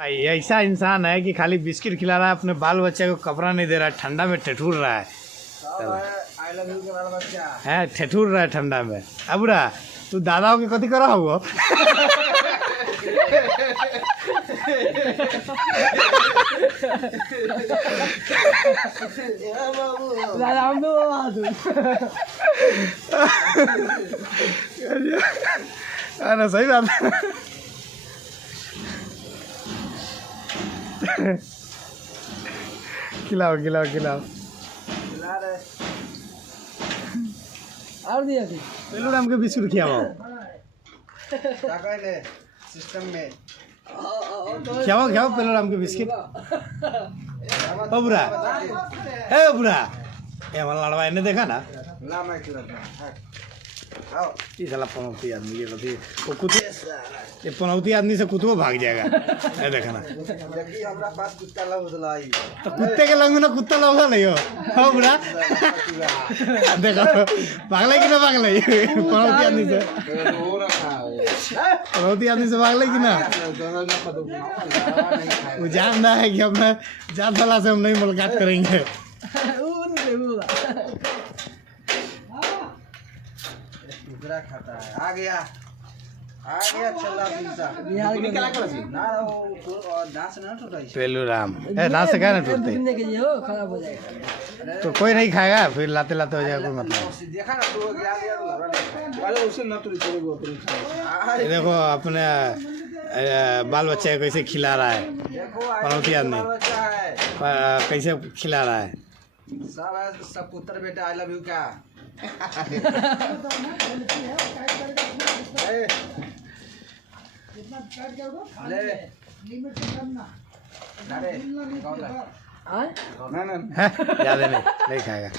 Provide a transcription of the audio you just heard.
ये ऐसा इंसान है कि खाली बिस्किट खिला रहा है, अपने बाल बच्चे को कपड़ा नहीं दे रहा है, ठंडा में ठिठुर रहा है। है ठिठुर रहा है ठंडा में। अब बुरा तू दादा के कथी करा हो ना, सही बात है। खिलाओ खिलाओ खिलाओ और दिया थी पेलू राम के बिस्कुट खियाओ सिस्टम में खियाओ खियाओ पेलू राम के बिस्किट। ओ बुरा ए बुरा ए वाला लड़वा इन्हें देखा ना ला मैं खिलाता आओ ये साला पनौती आदमी ये कथी वो कुत्ते ये पनौती आदमी से कुत्तों भाग जाएगा। ये देखा ना देखिए हमरा पास कुत्ता लौटला आई तो कुत्ते के लंग ना कुत्ता लौटा नहीं हो। हो बुरा देखो भागले कि ना भागले पनौती आदमी से वो रखा है पनौती आदमी से भागले कि ना। वो जान रहा है कि अब मैं जात वाला से हम नहीं मुलाकात करेंगे। दूसरा खाता है आ गया चला पिज्जा ना वो दांत से ना टूटा पेलू राम ए दांत से क्या ना टूटते के लिए हो खराब हो जाएगा। तो कोई नहीं खाएगा फिर लाते लाते हो जाएगा कोई मतलब। देखा ना तो गया अरे उसे ना टूटी चले गो ये देखो अपने बाल बच्चे को कैसे खिला रहा है देखो पनौती आदमी बच्चा है कैसे खिला रहा है। सब पुत्र बेटा आई लव यू क्या ले अरे हाँ ना है? ज़्यादा नहीं खाएगा।